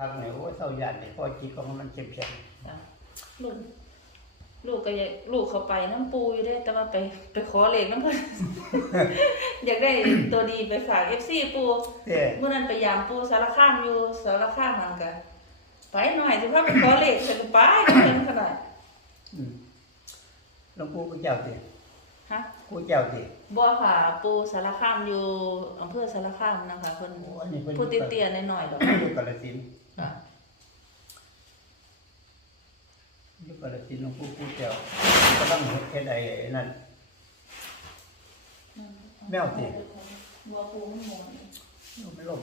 ทางไหนโอ้เศร้าหยาดเนี่ยพอจิตของมันเข้มแข็งจ้ะลูกลูกก็อยากลูกเขาไปน้ำปูอยู่ได้ แต่ว่าไปไปขอเหล็กน้ำเพิ่น อยากได้ตัวดีไปฝากเอฟซีปูเต้เมื่อนั้นไปยามปูสารคามอยู่สารคามหันกันไปหน่อยสิพาไปขอเหล็กใส่กระเป๋าเพิ่นขนาดอืมหลวงปู่กูเจ้าเต้ฮะกูเจ้าเต้บัวค่ะปูสารคามอยู่อำเภอสารคามนะคะเพิ่นโอ้อันนี้เพิ่นผู้เตี้ยๆหน่อยๆดอก อยู่กาฬสินธุ์ ค่ะอยู่กาฬสินธุ์หลวงปู่กูเจ้าก็ต้องเฮ็ดไอ้นั่น แมวติบัวปูมันหมดไม่ลง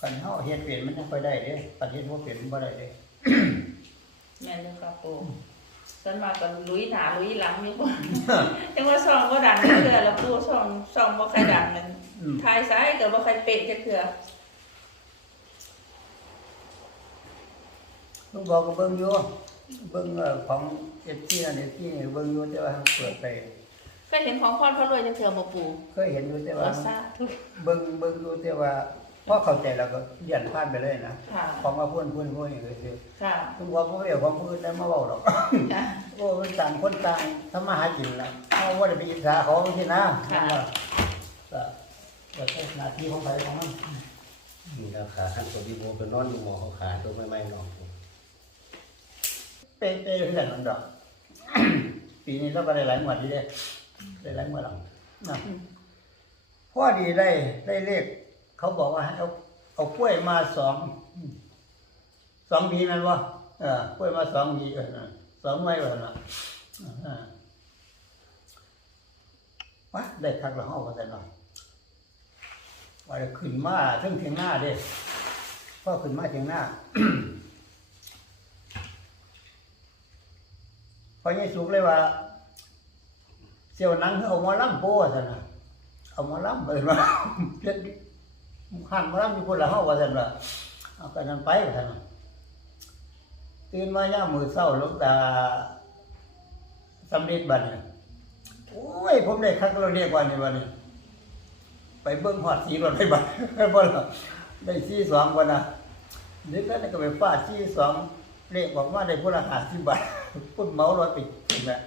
กันเฮาเฮ็ดเป็นมันยังค่อยได้เด้กันเฮ็ดบ่เป็นมันบ่ได้เด้แม่นเลยค่ะปู ฉันมากันลุยหนาลุยหลังมีคนจังว่าซองบ่ดังจักเทื่อแล้วปูซองซองบ่ใครดังนั่นอืมทายซ้ายก็บ่ใครเป๊ะจักเทื่อลุงบอกก็เบิ่งอยู่เบิ่งเอ่อของ FT นั่น FT นี่เบิ่งอยู่แต่ว่าเปิดไปเคยเห็นของพรพระรวยจักเทื่อบ่ปูเคยเห็นอยู่แต่โอ้ว่าสาธุเบิ่งเบิ่งอยู่แต่ว่า พอเข้าใจแล้วก็เลี่ยนผ่านไปเลยนะค่ะ ของมาพูนพูนพูนนี่ก็คือค่ะลุงบอกบ่เอาของพูนแล้วมาเว้าหรอกจ้ะ โอ้มันต่างคนต่างทำมาหากินละเอาว่าได้ไปอิจฉาเขาที่นะค่ะ ก็ก็เป็นหน้าที่ของใครของมันมีราคาขั้นตัวดีโบเป็นนอนอยู่หมอเขาขาตัวไม่ไม่นอนเป๊ะๆเรื่องนั้นดอก ปีนี้เราก็ได้หลายงวดดีเด้ได้หลายงวดหลังนะอืมพอดีได้ได้เลข เขาบอกว่าให้เอาเอากล้วยมาสองสองบีแมันวะเออกล้วยมาสองบีเออนะสองไว้แบบนั้นอ่าว้าได้คักละห้องก็ได้หน่อยว่าขึ้นมาถึงเทียงหน้าเด้พ่อขึ้นมาเทียงหน้าพอยี่สุกเลยว่าเสี่ยวนังเอาหมาล่ำโป้ท่านนะเอาหมาล่ำเปิดมาเจ็ด หันหมาล่ำมีคนละห้าว่าท่านว่าเอากันนั้นไปว่าท่านน่ะตื่นมาย่ามมือเศร้าหลวงตาสำเร็จบัดเนี่ยโอ้ย ผมได้คักเราเรียกว่านี่วันนี้ไปเบิ้งหอดสีรถไปบัดบ่ล่ะได้สีสองวันนะเด็กนั้นก็ไปฟาดสีสองเลขบอกว่าได้พุละหาสิบบาทพุ่นเมารถไปถึงแหละ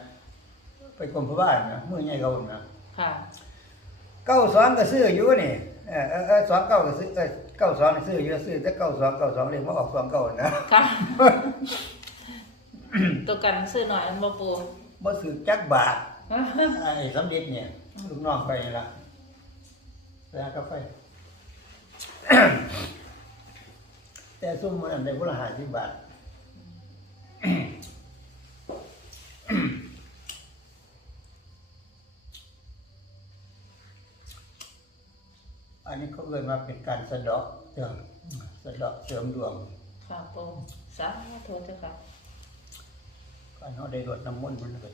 ไปกรมพระบ้านนะเมื่อไงเขานะค่ะเก้าสองก็ซื้ออยู่นี่เออเออเออสองเก้าก็ซื้อเออเก้าสองนี่ซื้ออยู่ซื้อแต่เก้าสองเก้าสองเลยมาออกสองเก้านะค่ะ ตัวกันซื้อหน่อยอันบ่ปูบ่ซื้อจักบาทไอ้สำเร็จเนี่ยลูกน้องไปนี่ละไปหากาแฟ แต่ซุ่มมันได้พุละหาสิบบาท อันนี้ เขาเอ่ยมาเป็นการสะเดาะเสริมสะเดาะเสริมดวงค่ะปูสาธุเจ้าค่ะการเขาได้รดน้ำมนต์มันเลย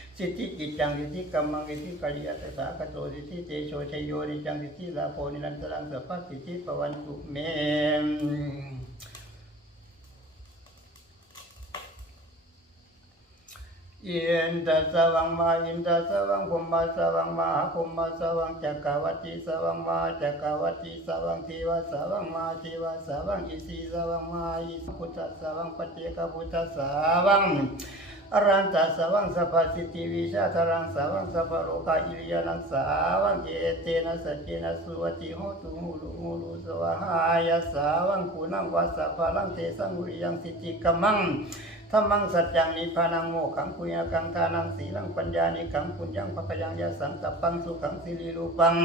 สิทวิจิวาสัพพะกรรมาปฏิทิเมสัพพพุทธานุภาเวนะสัพพธรรมานุภาเวนะสัพพสังฆานุภาเวนะสัพพโสติภวันตุเมสิทธิกิจจังสิทธิกรรมังสิทธิกริยาตสาคโตสิทธิเตโชชยโยนิจังสิทธิลาโพนิรันตรังสัพพสิทธิภวันตุเมอินทสวังมาอินทสวังภุมมาสวังมาภุมมาสวังจักรวัติสวังมาจักรวัติสวังทีวสวังมาทีวสวังอิสีสวังมาอิพุทธสวังปฏิกพุทธสวัง อรันตสวังสัพพสิทธิวิชาตรังสวังสัพพโลกาอิริยานังสวังเอเตนะสัจเจนะสุวติโหตุหูลุหูลุสวะหายาสวังกุนังวัสสะพลังเตสังหุริยังสิทธิกมังธรรมังสัจจังนิพานังโมขังปุญญกังทานังสีลังปัญญานิขังปุญญังปะพยังยาสังกัปปังสุขังสิริรูปัง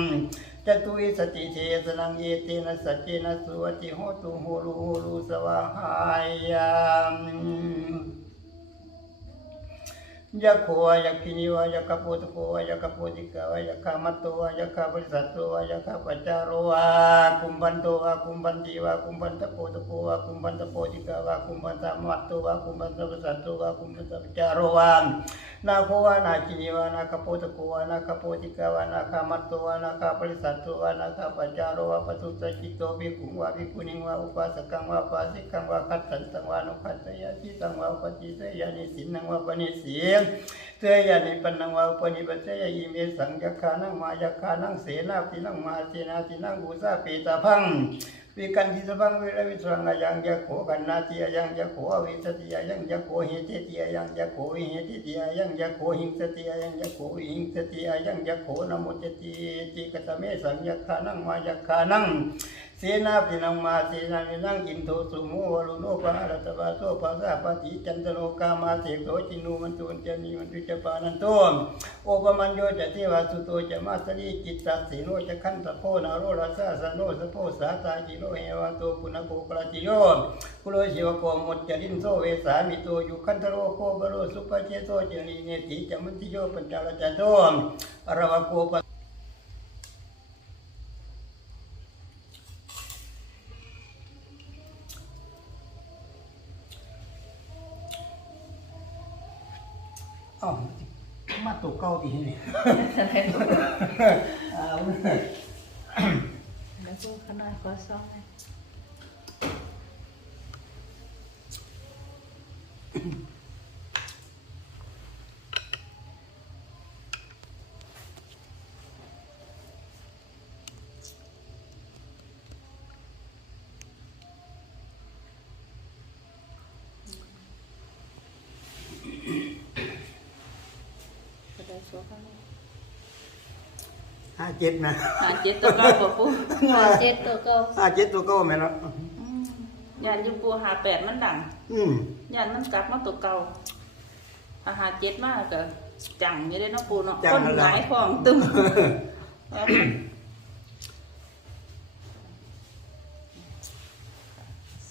จตุวิสติเทสนังเยเตนะสัจเจนะสุวติโหตุโหรูโหรูสวาหายาม ยะโควายะคินิวายะกะปุตโกวายะกะปุติกาวายะกามัตโตวายะกาบริสัตโตวายะกาปัจจารวาคุมพันโตวาคุมพันตีวาคุมพันตะโปตโกวาคุมพันตะโปติกาวาคุมพันตะมัตโตวาคุมพันตะบริสัตโตวาคุมพันตะปัจจารวา นาโควานาคินิวานาคาโปตโกวานาคาโปติกาวานาคามัตโตวานาคาบริสัตโตวานาคาปัจจารวาปตุสัจจิโตภิกุวาภิกขุณิวาอุปาสกังวาปาสิกังวาคัตสันตังวานุคัตตยาทิตังวาอุปจิเตยานิสินังวาปณิสีเตยานิปันนังวาอุปนิปัสสยอิเมสังยคานังมายคานังเสนาตินังมาเสนาตินังบูซาปีตาพัง วิกันทิสบังวิรวิสรังอายังยะโขกันนาติอายังยะโขอวิสติอายังยะโขเหติติอายังยะโขวิเหติติอายังยะโขหิงสติอายังยะโขวิหิงสติอายังยะโขนโมจติติกตเมสังยคานังมายคานัง เสนาปินังมาเสนาปินังอินโทสุโมวรุโนปะรัตวาโสภาษาปฏิจันตโนกามาเสกโตจินูมันตุนเจนีมันตุจปานันโตโอปมันโยจะเทวาสุโตจะมาสรีจิตตสีโนจะขันตะโพนาโรรัสสะสโนสะโพสาตาจิโลเฮวาโตปุณโกปราจิโยกุโลชิวโกมดจรินโซเวสามิโตอยู่ขันตโรโคบโรสุปเจโตเจนีเนติจมันติโยปัญจารจันโตอรวโกป เอ้ามาตัวเก่าตีนี่อ้าวแล้วก็ขนาดขอซ้อม ก็ได้ชัวร์กันห้าเจ็ดนะหาเจ็ดตัวเก้าบ่ปูหาเจ็ดตัวเก้าห้าเจ็ดตัวเก่าแม่นแล้วอืมยานอยูปูหาแปดมันดังอืมยานมันกลับมาตัวเก่าอาหาเจ็ดมากก็จังอยู่ได้เนาะปูเนาะคนหงายท้องตึม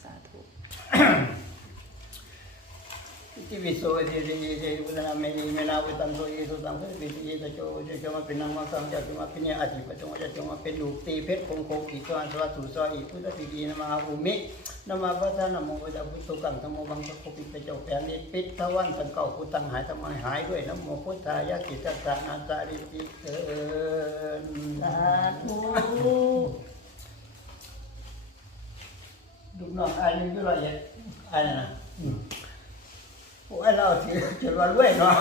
สาธุ ที่วิโสที่ที่ที่อุต นาเมนีเมนาวิตังโสเยสุตังเสปิติเยตโจเจจมาเป็นนางมาสังจัตุมาเป็นอาจิปจงจะจงมาเป็นลูกตีเพชรคงโคกิจวันสวัสดิ์สวัสดิพุทธิดีนมาอุมินมาพระธนโมพุทธพุทธกังธโมบังสกุปิปเจ้าแผ่นดินปิทวันตังเก่าพุทธังหายทำไมหายด้วยนโมพุทธายะกิตตสานาสาริปิเอินสาธุลูน้องอันนี้ก็ละเอียดอันนั้นนะ โอ้ยเราถือจุดวันรวยเนาะ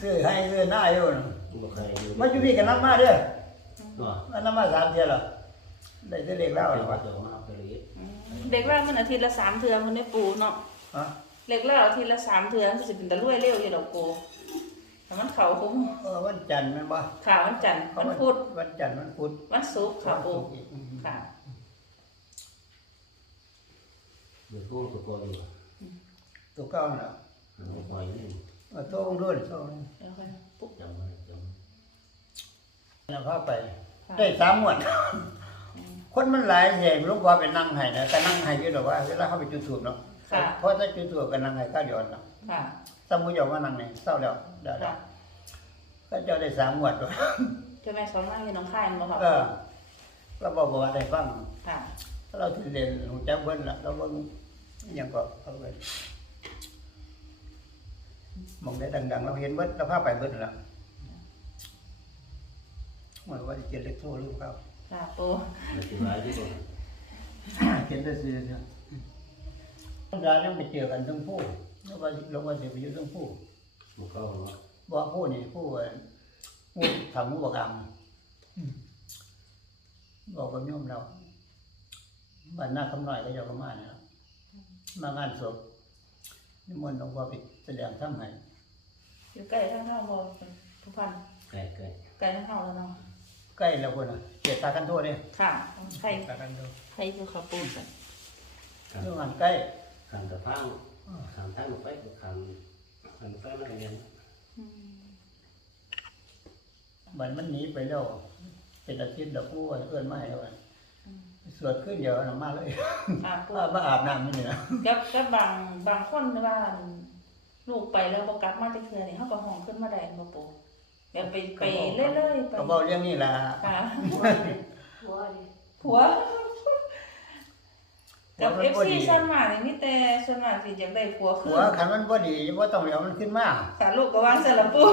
ซื้อให้ซื้อหน้าอยู่น่ะบ่เคยอยู่มาอยู่นี่กันนับมาเด้อเนาะมานับมาสามเทียแล้วได้จะเล็กแล้วหเป็รนอว่าวะจะมาเอาไปเลยเด็กล่ามันอาทิตย์ละสามเทือมันได้ปูเนาะฮะเล็กล่าอาทิตย์ละสามเทือมันจะเป็นตะลุ่ยเร็วอยู่ดอกปูแต่มันเขาคุ้มเออวันจันทร์แมันบ่ขาวันจันทร์วันพุธวันจันทร์วันพุธวันศุกร์ค่ะปูวันศุกร์อีกอืมค่ะ เดี๋ยวกูตัวก่อนอยู่ตัวเก้าน่ะ เอาปล่อยนี่เออตัวองค์ด้วยตัวองค์เดี๋ยวค่อยปุ๊บจำไว้จำนะพาไป ค่ะได้สามหมวด คนมันหลายแห่งหลูกว่าไปนั่งให้นะก็นั่งให้อยู่ดอกว่าเวลาเขาไปจุดถูกเนาะค่ะ เพราะถ้าจุดถูกก็นั่งให้ข้าวเดียวเนาะค่ะสมุยออกมานั่งนี่เศร้าแล้วเดี๋ยวค่ะก็เจ้าได้สามหมวดว่ะเจ้าแม่สอนนั่งอยู่หน้องค่ายมั้งค่ะเออเราบอกว่าได้ฟัง ค่ะ เราที่เรียนหูจักเบิ้ลละเราเบิ้งอิหยังก็เอาไป มองได้ดังๆเราเห็นเบิ้ลเราพาไปเบิ้ลละเหมือนว่าจะเจริญเล็กโทษหรือเปล่าค่ะปูมันสิร้ายที่สุดเห็นได้ซื้อเนี่ยต้องการยังไปเจอกันทั้งผู้แล้วว่าเราว่าจะไปอยู่ทั้งผู้มันเข้าเนาะบอกผู้นี่ผู้เอ่อผู้ทำผู้ประกรรมบอกกับโยมเราบ้านหน้าคำหน่อยก็จะประมาณนะครับมางานศพ นิมนต์หลวงพ่อไปแสดงทำให้อยู่ใกล้ทั้งเท่าบ่เป็นผู้พันใกล้ใกล้ใกล้ทั้งเท่าแล้วเนาะใกล้แล้วคนน่ะเกียรตากันโทษเนี่ยค่ะใครตากันโทษใครคือเขาปูกันเรื่องงานใกล้ขันตะพังขันทางไปขันขันไฟมันเรียนอืมมันมันหนีไปแล้วเป็นอาทิตย์ดอกผู้เอื้อนไม่แล้วอะ สวดขึ้นเดียวน่ะมาเลยอ่าปูว่ามาอาบน้ำนี่นะกับกับบางบางคนว่าลูกไปแล้วบ่กลับมาจะเทื่อนี่เฮาก็ห้องขึ้นมาได้บ่ปู่แบบไปไปเรื่อยๆไปก็บอกเรื่องนี้ล่ะค่ะหัวดิผัวกับผัวมันบ่ FC ดีส่วนมากนี่มีแต่ส่วนมากสิอยากได้ผัวคืหัอวคันมันบ่ดีบ่ต้องไปเอามันขึ้นมาค่ะลูกก็วางซะละปู่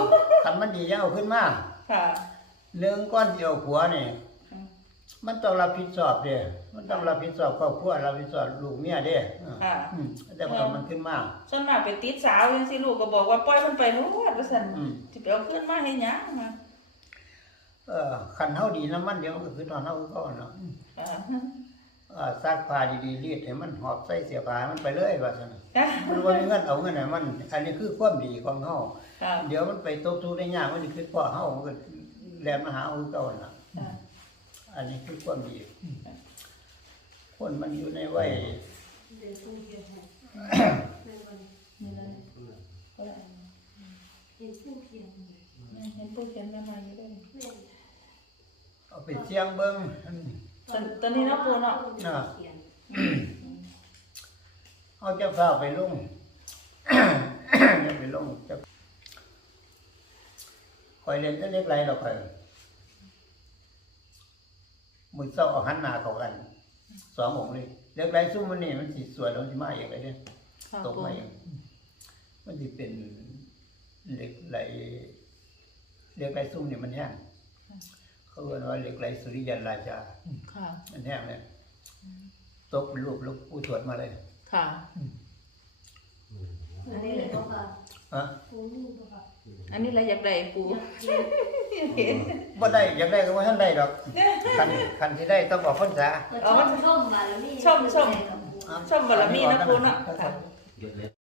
คันมันดีอย่าเอาขึ้นมาค่ะเรื่องก้อนเดียวผัวนี่อื มมันต้องรับผิดชอบเด้มันต้องรับผิดชอบครอบครัวรับผิดชอบลูกเมียเด้ค่ะ อืมแต่เอามันขึ้นมาส่วนมากไปติดสาวจังซี่ลูกก็บอกว่าปล่อยมันไปโลดว่าซั่นอืม สิไปเอาขึ้นมาให้หยังมาเออคันเฮาดีน้ำมันเดี๋ยวมันก็คือตอนเฮาก็เนาะค่ะเออซักผ้าดีๆรีดให้มันหอบใส่เสียผ้ามันไปเลยว่าซั่นน่ะค่ะมันบ่มีเงินเอาเงินให้มัน อันนี้คือความดีของเฮาค่ะเดี๋ยวมันไปตกทุกข์ได้ยากมันสิคือพ่อเฮามันก็แล่นมาหาเอาคือเก่าน่ะค่ะ อันนี้คือความดี คนมันอยู่ในวัยเดินตู้เขียนให้แม่นบ่นี่นี่เลยก็ได้เห็นตู้เขียนนี่เห็นปู่เขียนมาใหม่อยู่เด้อแม่นเอาไปเสี่ยงเบิ่งตอนตอนนี้เนาะปู่เนาะเขียนเอาเจ้าฟ้าไปลงอย่าไปลงจะคอยเล่นจะเล็กไรดอกคอย มือเศร้าเอาหันหน้าเข้ากันสององค์เลยเล็กไรซุ่มมันนี่มันสิสวยแล้วมันสิมาเองไอ้เนี่ยค่ะตกปู่มาเองมันสิเป็นเหล็กไหลเหล็กไหลซุ่มนี่มันแห้งเขาเรียกว่าเหล็กไหลสุริยันราชาค่ะ มันแห้งเนี่ยตกเป็นรูปลูกผู้ตรวจมาเลยค่ะ อันนี้เลยบ่ค่ะฮะ ปูนี่บ่ค่ะ อันนี้เราอยากได้ปู่บ่ได้อยากได้ก็บ่ทันได้ดอกคันคันที่ได้ต้องบอกคนษาก็ชมชมบารมีชมชมชมบารมีนะปู่เนาะค่ะหยุดเลย